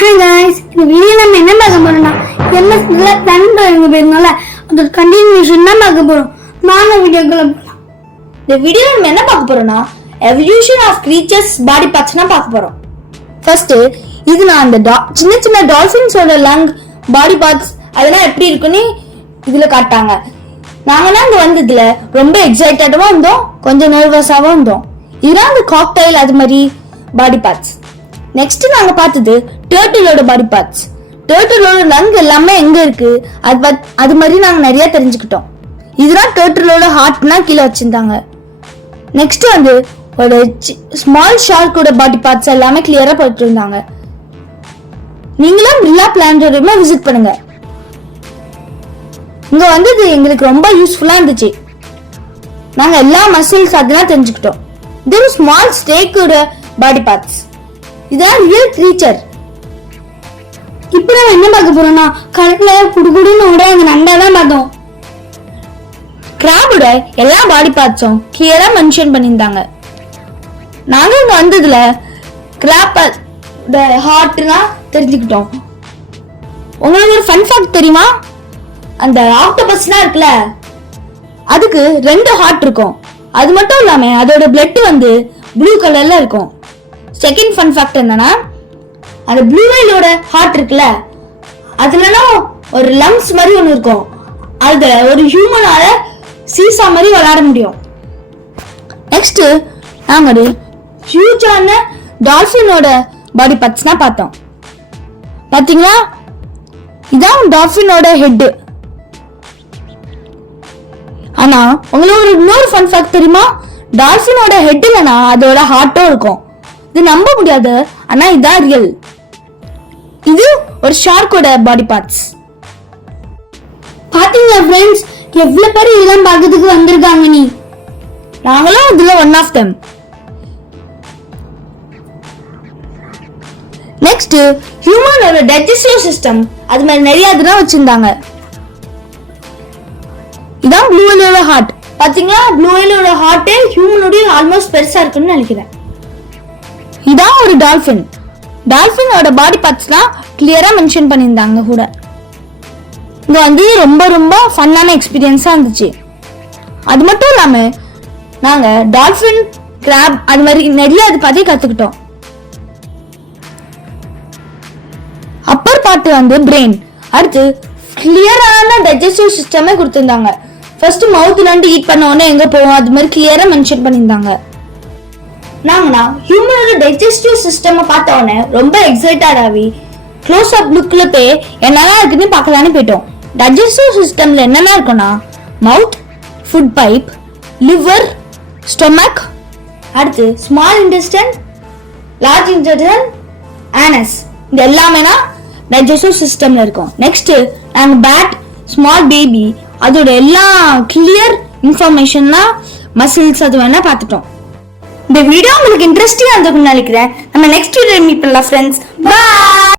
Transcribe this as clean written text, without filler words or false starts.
Hi guys, இந்த video நம்ம என்ன பார்க்க போறோம்னா எம்எஸ்ல பிளான் பண்ணி போறனால அது கண்டினியூஷன் தான் பார்க்க போறோம். வாங்க வீடியோக்குள்ள போலாம். இந்த வீடியோ நம்ம என்ன பார்க்க போறோம்னா எவல்யூஷன் ஆஃப் கிரீச்சர்ஸ் பாடி பார்ட்ஸ்னா பார்க்க போறோம். ஃபர்ஸ்ட் இது நான் அந்த சின்ன சின்ன டால்ஃபின்ஸோட லங் பாடி பார்ட்ஸ் அதெல்லாம் எப்படி இருக்குன்னு இதுல காட்டாங்க. நாங்கன்னா இங்க வந்ததுல ரொம்ப எக்ஸைட்டடாவும் இருந்தோம், கொஞ்சம் நர்வஸாவும் இருந்தோம். இதுதான் அந்த காக்டைல் அது மாதிரி பாடி பார்ட்ஸ். நெக்ஸ்ட் நாங்க பார்த்தது டர்ட்டிலோட பாடி பார்ட்ஸ். டர்ட்டிலோட லங் எல்லாமே எங்க இருக்கு அது மாதிரி நாங்க நிறைய தெரிஞ்சுக்கிட்டோம். இதுதான் டர்ட்டிலோட ஹார்ட்னா கீழே வச்சிருந்தாங்க. நெக்ஸ்ட் வந்து ஒரு ஸ்மால் ஷார்க்கோட பாடி பார்ட்ஸ் எல்லாமே கிளியரா போட்டு இருந்தாங்க. நீங்களும் பிர்லா பிளானட்டோரியமை விசிட் பண்ணுங்க. இங்க வந்தது எங்களுக்கு ரொம்ப யூஸ்ஃபுல்லா இருந்துச்சு. நாங்க எல்லா மசில்ஸ் அதெல்லாம் தெரிஞ்சுக்கிட்டோம். இது ஒரு ஸ்மால் ஸ்னேக்கோட பாடி பார்ட்ஸ். இதான் ரியல் கிரீச்சர். இப்போ நம்ம என்ன பார்க்க போறோம்னா கடல்ல குடுகுடுன்னு ஓட அந்த நண்டை தான் பார்த்தோம். கிராபோட எல்லா பாடி பார்ட்ஸும் கிளியரா மென்ஷன் பண்ணியிருந்தாங்க. நாங்க இங்க வந்ததுல கிராபோட ஹார்ட்னா தெரிஞ்சுக்கிட்டோம். உங்களுக்கு ஒரு ஃபன் ஃபேக்ட் தெரியுமா? அந்த ஆக்டோபஸ்லாம் இருக்குல்ல அதுக்கு 2 ஹார்ட் இருக்கும். அது மட்டும் இல்லாம அதோட பிளட் வந்து ப்ளூ கலர்ல இருக்கும். செகண்ட் ஃபன் ஃபேக்ட் என்னன்னா அந்த ப்ளூ வேலோட ஹார்ட் இருக்குல்ல அதுலலாம் ஒரு லங்ஸ் மாதிரி ஒன்று இருக்கும். அது ஒரு ஹியூமனால சீசா மாதிரி விளையாட முடியும். நெக்ஸ்ட் நாங்க ஒரு ஹியூஜான டால்ஃபினோட பாடி பார்ட்ஸ்னா பார்த்தோம். பாத்தீங்களா, இதான் டால்ஃபினோட ஹெட். ஆனா உங்களுக்கு இன்னொரு ஃபன் ஃபேக்ட் தெரியுமா? டால்ஃபினோட ஹெட் இல்லைன்னா அதோட ஹார்ட்டும் இருக்கும். இது நம்ப முடியாது, ஆனா இதான் ரியல். இது ஒரு ஷார்க்கோட பாடி பார்ட்ஸ். பாத்தீங்களா ஃப்ரெண்ட்ஸ், எவ்வளவு பேர் இதெல்லாம் பார்க்கிறதுக்கு வந்திருக்காங்க. நாங்களும் இதுல ஒன் ஆஃப் தெம். நெக்ஸ்ட் ஹியூமனோட டைஜஸ்டிவ் சிஸ்டம் அது மாதிரி நிறைய இதெல்லாம் வச்சிருந்தாங்க. இதான் ப்ளூ வேலோட ஹார்ட். பாத்தீங்களா, ப்ளூ வேலோட ஹார்ட் ஹியூமனோட ஆல்மோஸ்ட் பெருசா இருக்குன்னு நினைக்கிறேன். இதான் ஒரு டால்ஃபின். டால்ஃபினோட பாடி பார்ட்ஸ்லாம் கிளியரா மென்ஷன் பண்ணியிருந்தாங்க கூட. இது வந்து ரொம்ப ரொம்ப ஃபன்னான எக்ஸ்பீரியன்ஸா இருந்துச்சு. அது மட்டும் இல்லாம நாங்க டால்ஃபின், கிராப் அது மாதிரி நிறைய அது பத்தி கத்துக்கிட்டோம். அப்பர் பார்ட் வந்து பிரெயின். அடுத்து கிளியரான டைஜஸ்டிவ் சிஸ்டமே கொடுத்திருந்தாங்க. ஃபர்ஸ்ட் மவுத்ல இருந்து ஈட் பண்ண உடனே எங்க போவோம் அது மாதிரி கிளியரா மென்ஷன் பண்ணியிருந்தாங்க. நாங்கன்னா ஹியூமனோட டைஜஸ்டிவ் சிஸ்டம் பார்த்த உடனே ரொம்ப எக்ஸைட்டட் ஆகி க்ளோஸ் அப் லுக்ல போய் என்னெல்லாம் இருக்குன்னு பார்க்கலான்னு போயிட்டோம். டைஜஸ்டிவ் சிஸ்டம்ல என்னென்ன இருக்குன்னா mouth, food pipe, liver, stomach, அடுத்து small intestine, large intestine, anus. இது எல்லாமே டைஜஸ்டிவ் சிஸ்டம்ல இருக்கும். நெக்ஸ்ட் நாங்க பேட், ஸ்மால் பேபி அதோட எல்லா கிளியர் இன்ஃபர்மேஷன்லாம் மசில்ஸ் அது வேணா பார்த்துட்டோம். இந்த வீடியோ உங்களுக்கு இன்ட்ரெஸ்டிங்கா இருந்திருக்கும்னு நினைக்கிறேன். நம்ம நெக்ஸ்ட் வீடியோ மீட் பண்ணலாம் ஃப்ரெண்ட்ஸ். பை.